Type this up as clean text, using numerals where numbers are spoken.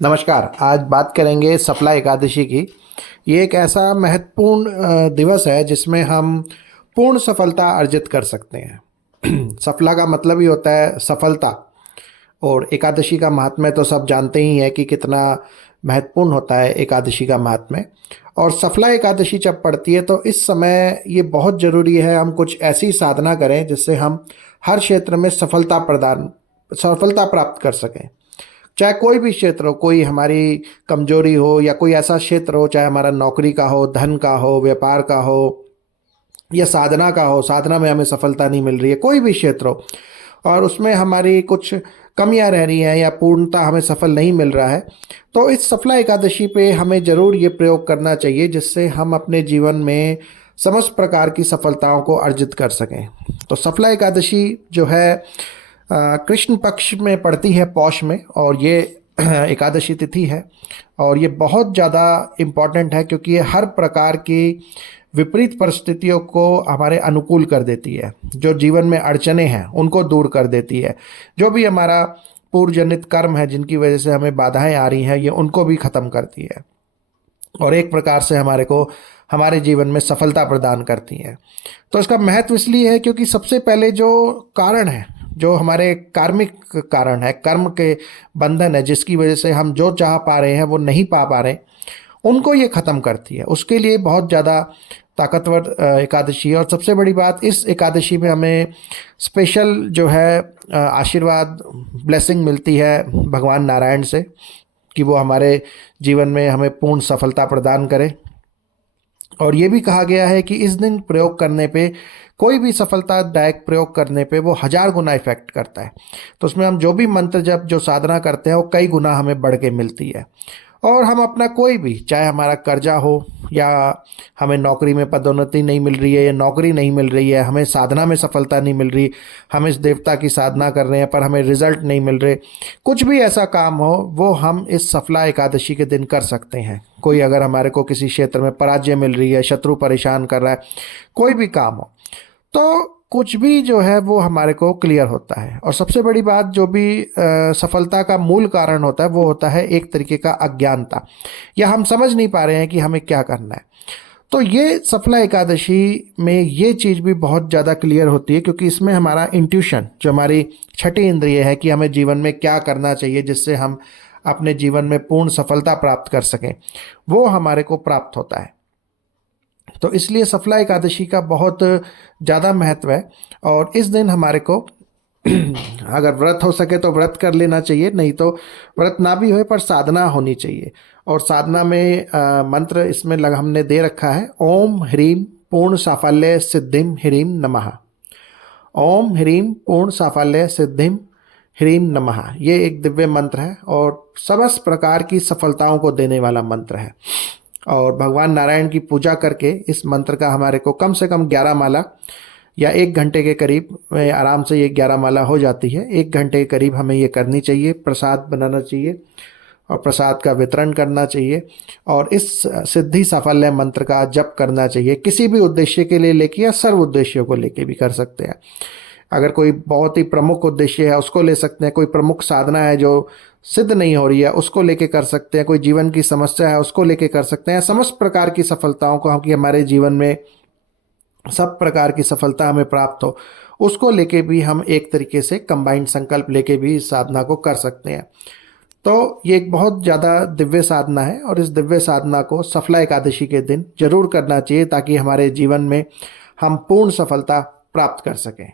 नमस्कार। आज बात करेंगे सफला एकादशी की। ये एक ऐसा महत्वपूर्ण दिवस है जिसमें हम पूर्ण सफलता अर्जित कर सकते हैं। सफला का मतलब ही होता है सफलता। और एकादशी का महात्म्य तो सब जानते ही हैं कि कितना महत्वपूर्ण होता है एकादशी का महात्म्य। और सफला एकादशी जब पड़ती है तो इस समय ये बहुत ज़रूरी है हम कुछ ऐसी साधना करें जिससे हम हर क्षेत्र में सफलता प्राप्त कर सकें। चाहे कोई भी क्षेत्र हो, कोई हमारी कमजोरी हो या कोई ऐसा क्षेत्र हो, चाहे हमारा नौकरी का हो, धन का हो, व्यापार का हो या साधना का हो, साधना में हमें सफलता नहीं मिल रही है, कोई भी क्षेत्र हो और उसमें हमारी कुछ कमियां रह रही हैं या पूर्णता हमें सफल नहीं मिल रहा है, तो इस सफला एकादशी पे हमें ज़रूर ये प्रयोग करना चाहिए जिससे हम अपने जीवन में समस्त प्रकार की सफलताओं को अर्जित कर सकें। तो सफला एकादशी जो है कृष्ण पक्ष में पड़ती है, पौष में, और ये एकादशी तिथि है और ये बहुत ज़्यादा इम्पॉर्टेंट है क्योंकि ये हर प्रकार की विपरीत परिस्थितियों को हमारे अनुकूल कर देती है। जो जीवन में अड़चने हैं उनको दूर कर देती है। जो भी हमारा पूर्व जनित कर्म है जिनकी वजह से हमें बाधाएं आ रही हैं, ये उनको भी ख़त्म करती है और एक प्रकार से हमारे को हमारे जीवन में सफलता प्रदान करती हैं। तो इसका महत्व इसलिए है क्योंकि सबसे पहले जो कारण है, जो हमारे कार्मिक कारण है, कर्म के बंधन है जिसकी वजह से हम जो चाह पा रहे हैं वो नहीं पा रहे, उनको ये ख़त्म करती है। उसके लिए बहुत ज़्यादा ताकतवर एकादशी है। और सबसे बड़ी बात, इस एकादशी में हमें स्पेशल जो है आशीर्वाद, ब्लेसिंग मिलती है भगवान नारायण से कि वो हमारे जीवन में हमें पूर्ण सफलता प्रदान करे। और ये भी कहा गया है कि इस दिन प्रयोग करने पे, कोई भी सफलतादायक प्रयोग करने पे वो 1000 गुना इफेक्ट करता है। तो उसमें हम जो भी मंत्र जप, जो साधना करते हैं, वो कई गुना हमें बढ़ के मिलती है। और हम अपना कोई भी, चाहे हमारा कर्जा हो या हमें नौकरी में पदोन्नति नहीं मिल रही है या नौकरी नहीं मिल रही है, हमें साधना में सफलता नहीं मिल रही, हम इस देवता की साधना कर रहे हैं पर हमें रिजल्ट नहीं मिल रहे, कुछ भी ऐसा काम हो वो हम इस सफला एकादशी के दिन कर सकते हैं। कोई अगर हमारे को किसी क्षेत्र में पराजय मिल रही है, शत्रु परेशान कर रहा है, कोई भी काम हो, तो कुछ भी जो है वो हमारे को क्लियर होता है। और सबसे बड़ी बात, जो भी सफलता का मूल कारण होता है वो होता है एक तरीके का अज्ञानता, या हम समझ नहीं पा रहे हैं कि हमें क्या करना है। तो ये सफला एकादशी में ये चीज़ भी बहुत ज़्यादा क्लियर होती है क्योंकि इसमें हमारा इंट्यूशन, जो हमारी छठी इंद्रिय है कि हमें जीवन में क्या करना चाहिए जिससे हम अपने जीवन में पूर्ण सफलता प्राप्त कर सकें, वो हमारे को प्राप्त होता है। तो इसलिए सफला एकादशी का बहुत ज़्यादा महत्व है। और इस दिन हमारे को अगर व्रत हो सके तो व्रत कर लेना चाहिए, नहीं तो व्रत ना भी होए पर साधना होनी चाहिए। और साधना में मंत्र इसमें हमने दे रखा है, ओम ह्रीम पूर्ण साफल्य सिद्धिम ह्रीम नमः। ओम ह्रीम पूर्ण साफल्य सिद्धिम ह्रीम नमः, ये एक दिव्य मंत्र है और समस्त प्रकार की सफलताओं को देने वाला मंत्र है। और भगवान नारायण की पूजा करके इस मंत्र का हमारे को कम से कम 11 माला या 1 घंटे के करीब में आराम से ये 11 माला हो जाती है। 1 घंटे के करीब हमें ये करनी चाहिए। प्रसाद बनाना चाहिए और प्रसाद का वितरण करना चाहिए और इस सिद्धि साफल्य मंत्र का जप करना चाहिए। किसी भी उद्देश्य के लिए लेके या सर्व उद्देश्यों को लेके भी कर सकते हैं। अगर कोई बहुत ही प्रमुख उद्देश्य है उसको ले सकते हैं, कोई प्रमुख साधना है जो सिद्ध नहीं हो रही है उसको लेके कर सकते हैं, कोई जीवन की समस्या है उसको लेके कर सकते हैं। समस्त प्रकार की सफलताओं को, हम कि हमारे जीवन में सब प्रकार की सफलता हमें प्राप्त हो, उसको लेके भी हम एक तरीके से कंबाइंड संकल्प लेके भी इस साधना को कर सकते हैं। तो ये एक बहुत ज़्यादा दिव्य साधना है और इस दिव्य साधना को सफला एकादशी के दिन जरूर करना चाहिए ताकि हमारे जीवन में हम पूर्ण सफलता प्राप्त कर सकें।